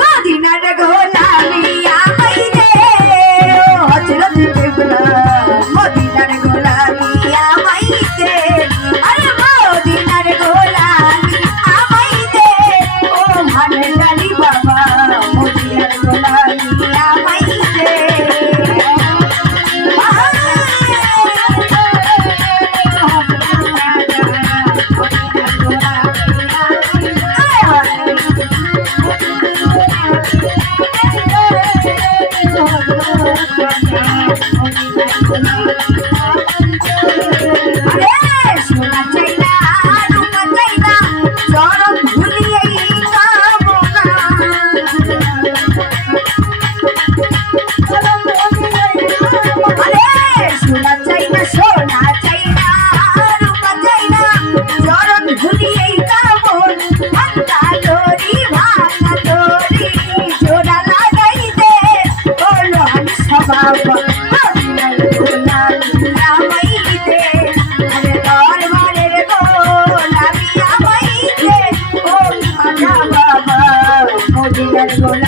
মদিনার Gracias.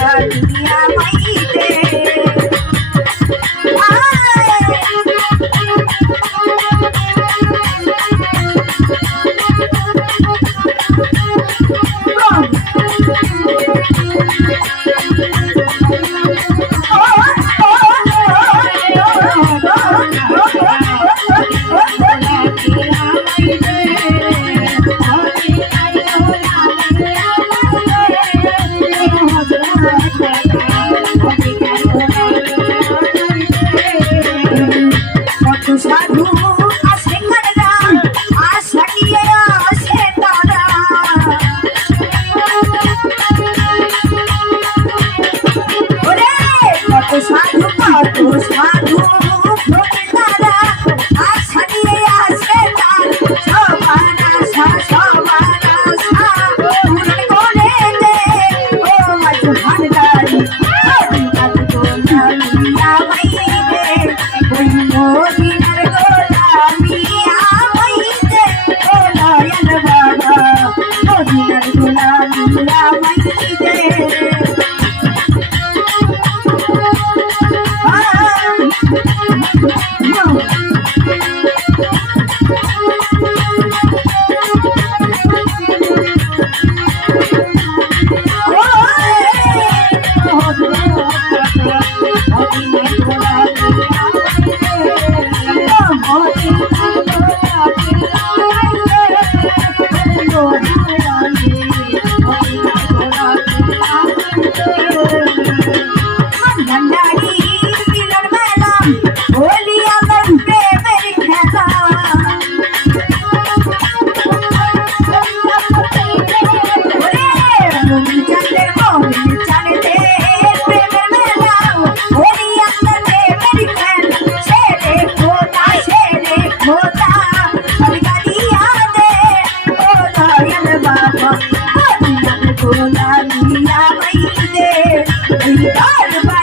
God,